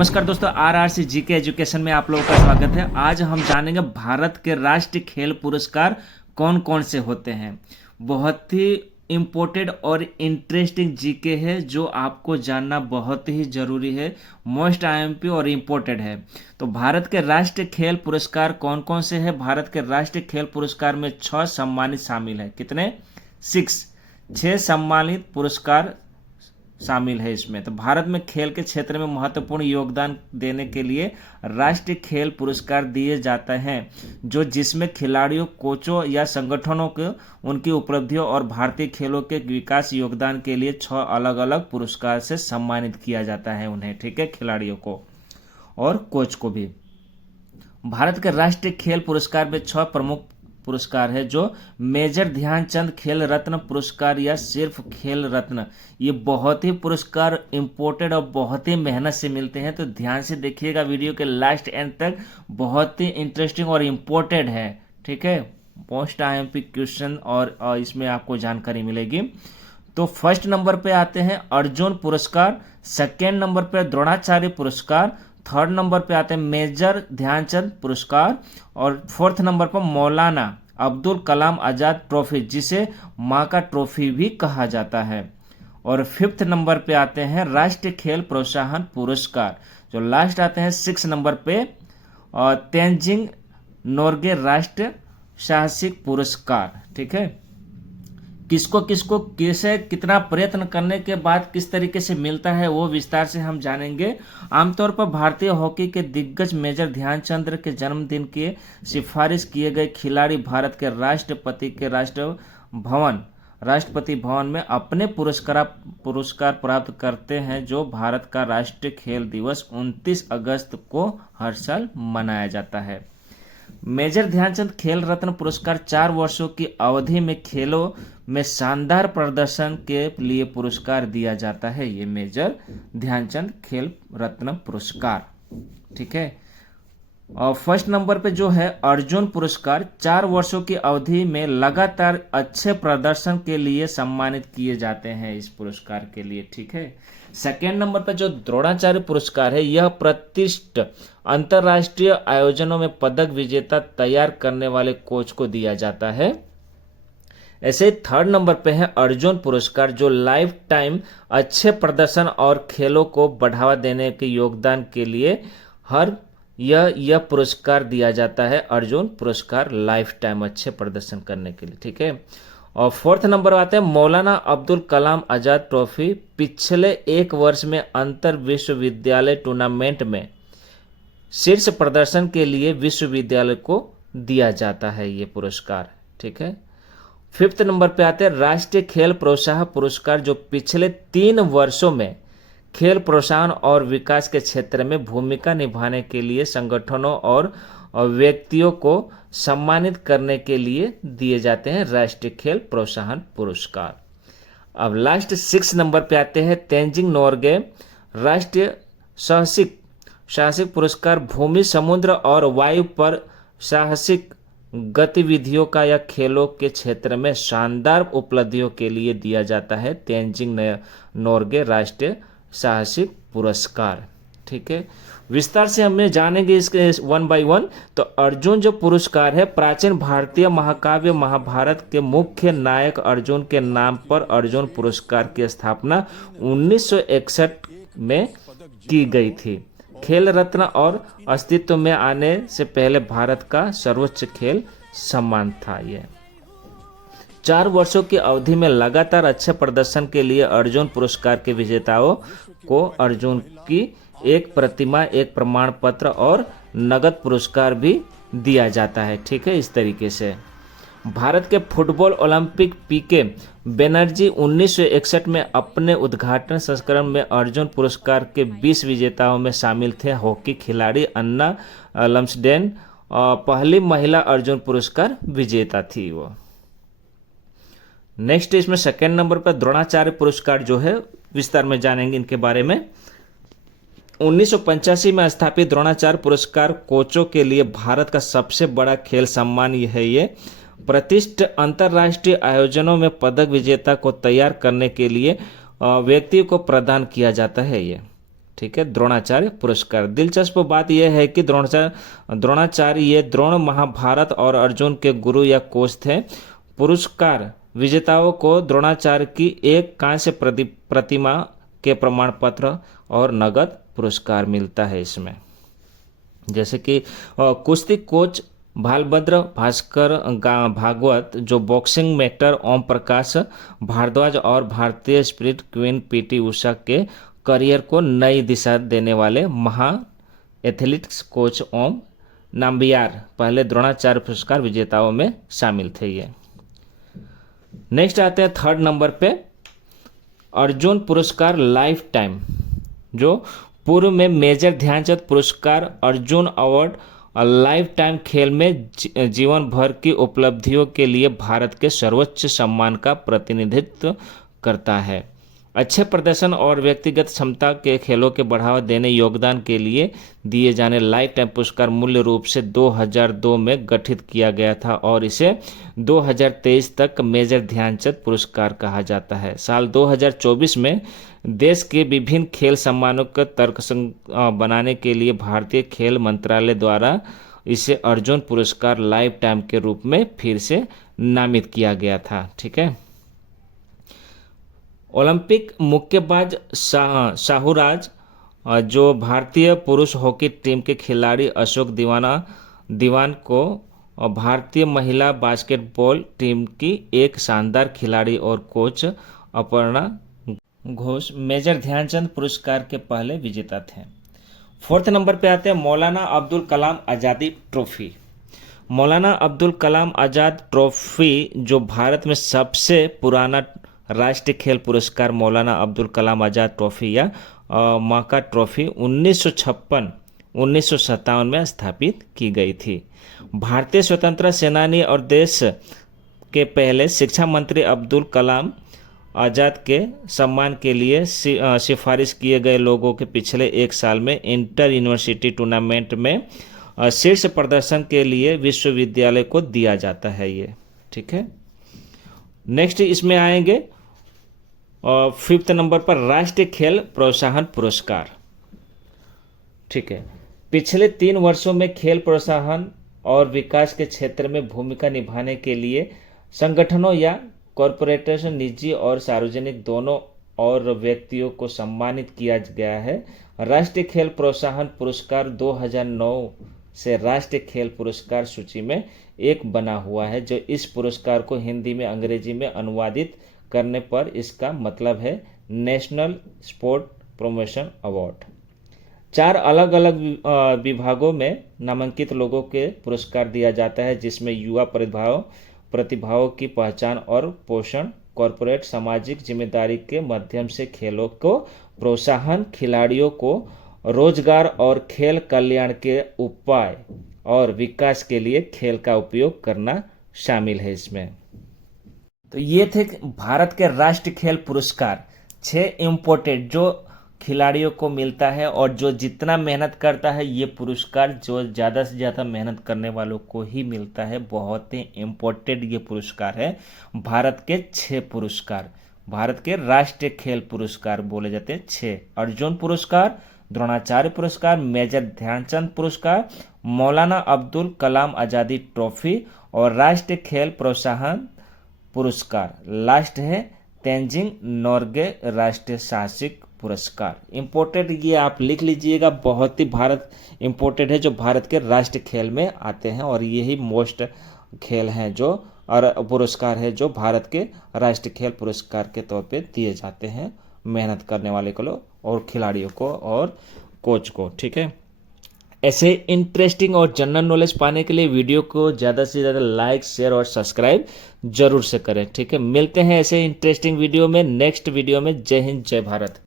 नमस्कार दोस्तों, RRC GK education में आप लोगों का स्वागत है। आज हम जानेंगे भारत के राष्ट्रीय खेल पुरस्कार कौन कौन से होते हैं। बहुत ही इम्पोर्टेंट और इंटरेस्टिंग जीके है जो आपको जानना बहुत ही जरूरी है। मोस्ट IMP और इम्पोर्टेंट है। तो भारत के राष्ट्रीय खेल पुरस्कार कौन कौन से हैं। भारत के राष्ट्रीय खेल पुरस्कार में 6 सम्मानित शामिल है। कितने? 6 सम्मानित पुरस्कार शामिल है इसमें। तो भारत में खेल के क्षेत्र में महत्वपूर्ण योगदान देने के लिए राष्ट्रीय खेल पुरस्कार दिए जाते हैं, जो जिसमें खिलाड़ियों, कोचों या संगठनों को उनकी उपलब्धियों और भारतीय खेलों के विकास योगदान के लिए 6 अलग अलग पुरस्कार से सम्मानित किया जाता है उन्हें। ठीक है, खिलाड़ियों को और कोच को भी। भारत के राष्ट्रीय खेल पुरस्कार में 6 प्रमुख पुरस्कार है, जो मेजर ध्यानचंद खेल रत्न पुरस्कार या सिर्फ खेल रत्न। ये बहुत ही पुरस्कार इम्पोर्टेंट और बहुत ही मेहनत से मिलते हैं, तो ध्यान से देखिएगा वीडियो के लास्ट एंड तक। बहुत ही इंटरेस्टिंग और इम्पोर्टेंट है। ठीक है, मोस्ट IMP क्वेश्चन और इसमें आपको जानकारी मिलेगी। तो फर्स्ट नंबर पे आते हैं अर्जुन पुरस्कार, सेकेंड नंबर पे द्रोणाचार्य पुरस्कार, थर्ड नंबर पे आते हैं मेजर ध्यानचंद पुरस्कार और फोर्थ नंबर पर मौलाना अब्दुल कलाम आजाद ट्रॉफी, जिसे माँ का ट्रॉफी भी कहा जाता है। और फिफ्थ नंबर पे आते हैं राष्ट्रीय खेल प्रोत्साहन पुरस्कार। जो लास्ट आते हैं 6 नंबर पे और तेंजिंग नोर्गे राष्ट्रीय साहसिक पुरस्कार। ठीक है, किसको किसको कैसे कितना प्रयत्न करने के बाद किस तरीके से मिलता है वो विस्तार से हम जानेंगे। आमतौर पर भारतीय हॉकी के दिग्गज मेजर ध्यानचंद के जन्मदिन के सिफारिश किए गए खिलाड़ी भारत के राष्ट्रपति भवन में अपने पुरस्कार प्राप्त करते हैं, जो भारत का राष्ट्रीय खेल दिवस 29 अगस्त को हर साल मनाया जाता है। मेजर ध्यानचंद खेल रत्न पुरस्कार 4 वर्षों की अवधि में खेलों में शानदार प्रदर्शन के लिए पुरस्कार दिया जाता है। ये मेजर ध्यानचंद खेल रत्न पुरस्कार। ठीक है, और फर्स्ट नंबर पे जो है अर्जुन पुरस्कार, 4 वर्षों की अवधि में लगातार अच्छे प्रदर्शन के लिए सम्मानित किए जाते हैं इस पुरस्कार के लिए। ठीक है, सेकेंड नंबर पर जो द्रोणाचार्य पुरस्कार है, यह प्रतिष्ठित अंतर्राष्ट्रीय आयोजनों में पदक विजेता तैयार करने वाले कोच को दिया जाता है। ऐसे ही थर्ड नंबर पे है अर्जुन पुरस्कार, जो लाइफ टाइम अच्छे प्रदर्शन और खेलों को बढ़ावा देने के योगदान के लिए यह पुरस्कार दिया जाता है। अर्जुन पुरस्कार लाइफ टाइम अच्छे प्रदर्शन करने के लिए। ठीक है, और फोर्थ नंबर आते हैं मौलाना अब्दुल कलाम आजाद ट्रॉफी। पिछले 1 वर्ष में अंतर विश्वविद्यालय टूर्नामेंट में शीर्ष प्रदर्शन के लिए विश्वविद्यालय को दिया जाता है ये पुरस्कार। ठीक है, फिफ्थ नंबर पे आते हैं राष्ट्रीय खेल प्रोत्साहन पुरस्कार, जो पिछले 3 वर्षों में खेल प्रोत्साहन और विकास के क्षेत्र में भूमिका निभाने के लिए संगठनों और व्यक्तियों को सम्मानित करने के लिए दिए जाते हैं राष्ट्रीय खेल प्रोत्साहन पुरस्कार। अब लास्ट 6 नंबर पे आते हैं तेंजिंग नोर्गे राष्ट्रीय साहसिक पुरस्कार। भूमि, समुद्र और वायु पर साहसिक गतिविधियों का या खेलों के क्षेत्र में शानदार उपलब्धियों के लिए दिया जाता है तेंजिंग नोर्गे राष्ट्रीय साहसिक पुरस्कार। ठीक है, विस्तार से हमें जानेंगे इसके 1 by 1। तो अर्जुन जो पुरस्कार है, प्राचीन भारतीय महाकाव्य महाभारत के मुख्य नायक अर्जुन के नाम पर अर्जुन पुरस्कार की स्थापना 1961 में की गई थी। खेल रत्न और अस्तित्व में आने से पहले भारत का सर्वोच्च खेल सम्मान था ये। 4 वर्षों की अवधि में लगातार अच्छे प्रदर्शन के लिए अर्जुन पुरस्कार के विजेताओं को अर्जुन की एक प्रतिमा, एक प्रमाण पत्र और नगद पुरस्कार भी दिया जाता है। ठीक है, इस तरीके से भारत के फुटबॉल ओलंपिक PK बनर्जी 1961 में अपने उद्घाटन संस्करण में अर्जुन पुरस्कार के 20 विजेताओं में शामिल थे। हॉकी खिलाड़ी अन्ना लम्सडेन पहली महिला अर्जुन पुरस्कार विजेता थी वो। नेक्स्ट इसमें सेकेंड नंबर पर द्रोणाचार्य पुरस्कार जो है, विस्तार में जानेंगे इनके बारे में। 1985 में स्थापित द्रोणाचार्य पुरस्कार कोचों के लिए भारत का सबसे बड़ा खेल सम्मान है। ये प्रतिष्ठित अंतर्राष्ट्रीय आयोजनों में पदक विजेता को तैयार करने के लिए व्यक्ति को प्रदान किया जाता है ये। ठीक है, द्रोणाचार्य पुरस्कार। दिलचस्प बात यह है कि द्रोणाचार्य ये द्रोण महाभारत और अर्जुन के गुरु या कोच थे। पुरस्कार विजेताओं को द्रोणाचार्य की एक कांस्य प्रतिमा के प्रमाण पत्र और नगद पुरस्कार मिलता है इसमें। जैसे कि कुश्ती कोच भालभद्र भास्कर भागवत, जो बॉक्सिंग मेटर ओम प्रकाश भारद्वाज और भारतीय स्पिरिट क्वीन पीटी उषा के करियर को नई दिशा देने वाले महान एथलीट्स कोच ओम नाम्बियार पहले द्रोणाचार्य पुरस्कार विजेताओं में शामिल थे ये। नेक्स्ट आते हैं थर्ड नंबर पे अर्जुन पुरस्कार लाइफ टाइम, जो पूर्व में मेजर ध्यानचंद पुरस्कार अर्जुन अवार्ड लाइफ टाइम खेल में जीवन भर की उपलब्धियों के लिए भारत के सर्वोच्च सम्मान का प्रतिनिधित्व करता है। अच्छे प्रदर्शन और व्यक्तिगत क्षमता के खेलों के बढ़ावा देने योगदान के लिए दिए जाने लाइफ टाइम पुरस्कार मूल रूप से 2002 में गठित किया गया था और इसे 2023 तक मेजर ध्यानचंद पुरस्कार कहा जाता है। साल 2024 में देश के विभिन्न खेल सम्मानों का तर्कसंगत बनाने के लिए भारतीय खेल मंत्रालय द्वारा इसे अर्जुन पुरस्कार लाइफ टाइम के रूप में फिर से नामित किया गया था। ठीक है। ओलंपिक मुक्केबाज शाहूराज, जो भारतीय पुरुष हॉकी टीम के खिलाड़ी अशोक दीवान को भारतीय महिला बास्केटबॉल टीम की एक शानदार खिलाड़ी और कोच अपर्णा घोष मेजर ध्यानचंद पुरस्कार के पहले विजेता थे। फोर्थ नंबर पे आते हैं मौलाना अब्दुल कलाम आज़ादी ट्रॉफी। मौलाना अब्दुल कलाम आज़ाद ट्रॉफी, जो भारत में सबसे पुराना राष्ट्रीय खेल पुरस्कार मौलाना अब्दुल कलाम आज़ाद ट्रॉफी या माका ट्रॉफी 1956-1957 में स्थापित की गई थी। भारतीय स्वतंत्रता सेनानी और देश के पहले शिक्षा मंत्री अब्दुल कलाम आज़ाद के सम्मान के लिए सिफारिश किए गए लोगों के पिछले एक साल में इंटर यूनिवर्सिटी टूर्नामेंट में शीर्ष प्रदर्शन के लिए विश्वविद्यालय को दिया जाता है ये। ठीक है। नेक्स्ट इसमें आएंगे फिफ्थ नंबर पर राष्ट्रीय खेल प्रोत्साहन पुरस्कार। ठीक है। पिछले 3 वर्षों में खेल प्रोत्साहन और विकास के क्षेत्र में भूमिका निभाने के लिए संगठनों या कॉरपोरेशन निजी और सार्वजनिक दोनों और व्यक्तियों को सम्मानित किया गया है। राष्ट्रीय खेल प्रोत्साहन पुरस्कार 2009 से राष्ट्रीय खेल पुरस्कार सूची में एक बना हुआ है, जो इस पुरस्कार को हिंदी में अंग्रेजी में अनुवादित करने पर इसका मतलब है नेशनल स्पोर्ट प्रमोशन अवार्ड। 4 अलग अलग विभागों में नामांकित लोगों के पुरस्कार दिया जाता है, जिसमें युवा प्रतिभाओं की पहचान और पोषण, कॉरपोरेट सामाजिक जिम्मेदारी के माध्यम से खेलों को प्रोत्साहन, खिलाड़ियों को रोजगार और खेल कल्याण के उपाय और विकास के लिए खेल का उपयोग करना शामिल है इसमें। तो ये थे भारत के राष्ट्रीय खेल पुरस्कार, 6 इम्पोर्टेंट जो खिलाड़ियों को मिलता है और जो जितना मेहनत करता है ये पुरस्कार जो ज़्यादा से ज़्यादा मेहनत करने वालों को ही मिलता है। बहुत ही इम्पोर्टेंट ये पुरस्कार है। भारत के 6 पुरस्कार, भारत के राष्ट्रीय खेल पुरस्कार बोले जाते हैं 6। अर्जुन पुरस्कार, द्रोणाचार्य पुरस्कार, मेजर ध्यानचंद पुरस्कार, मौलाना अब्दुल कलाम आज़ादी ट्रॉफी और राष्ट्रीय खेल प्रोत्साहन पुरस्कार। लास्ट है तेंजिंग नोर्गे राष्ट्रीय साहसिक पुरस्कार। इम्पोर्टेंट ये आप लिख लीजिएगा, बहुत ही भारत इम्पोर्टेंट है जो भारत के राष्ट्रीय खेल में आते हैं और यही मोस्ट खेल हैं जो और पुरस्कार है जो भारत के राष्ट्रीय खेल पुरस्कार के तौर पे दिए जाते हैं मेहनत करने वाले को और खिलाड़ियों को और कोच को। ठीक है। ऐसे इंटरेस्टिंग और जनरल नॉलेज पाने के लिए वीडियो को ज़्यादा से ज़्यादा लाइक, शेयर और सब्सक्राइब जरूर से करें। ठीक है। मिलते हैं ऐसे इंटरेस्टिंग वीडियो में नेक्स्ट वीडियो में। जय हिंद, जय भारत।